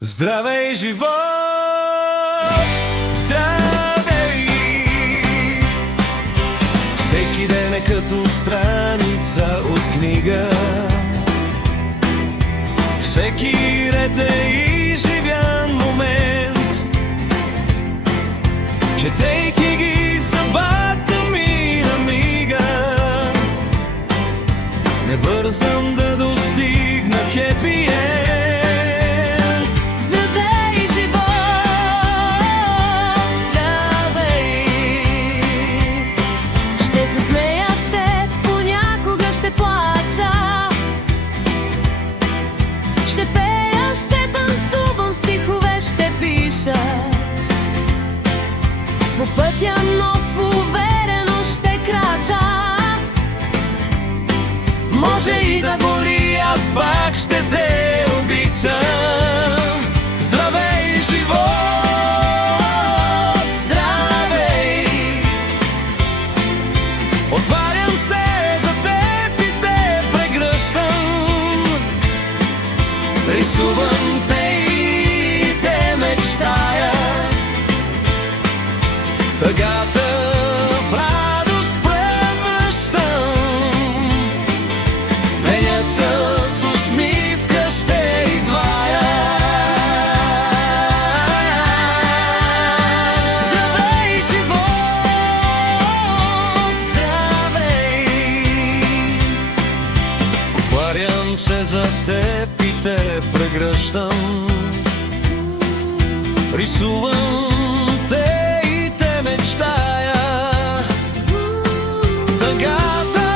Здравей, живот! Здравей! Всеки ден е като страница от книга. Всеки ред е изживян момент. Четейки ги, съдбата ми намига. Не бързам да достигна хепи енд. По пътя нов уверено ще крача. Може и да боли, аз пак ще те обичам. Здравей, живот! Здравей! Отварям се за теб и те прегръщам. Рисувам те и те мечтая. Тъгата в радост превръщам. Денят с усмивка ще извая. Здравей, живот! Здравей! Отварям се за теб и те прегръщам. Рисувам мечтая. Тъгата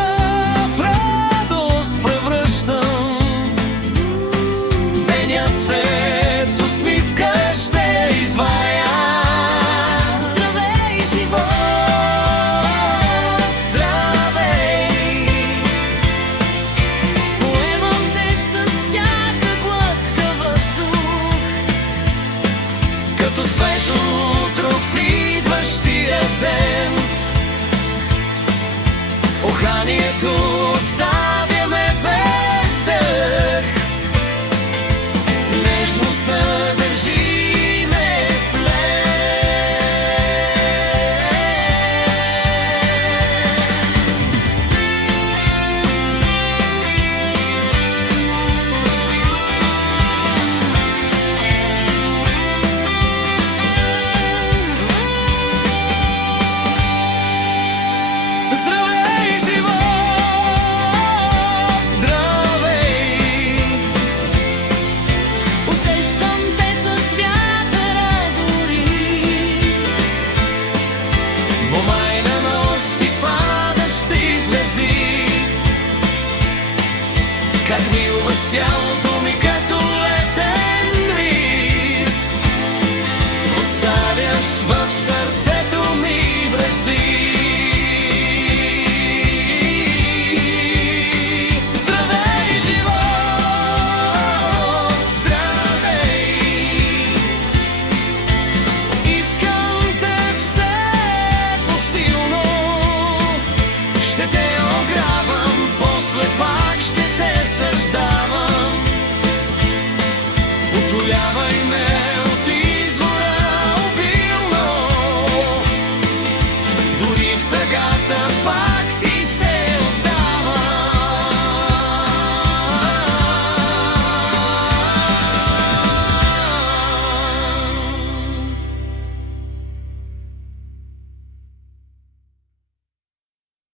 в радост превръщам. Денят се с усмивка ще извая. Здравей, живот! Здравей! Поемам те с всяка глътка въздух. Като свежо утро в идващия ден. Уханието оставяме без дъх. Нежността държи ме в Здравей, живот! Здравей! Усещам те с вятъра дори. В омайна нощ и падащи звезди. Как милваш тялото ми като летен бриз. Оставяш в сърцето ми брезди. Отолявай ме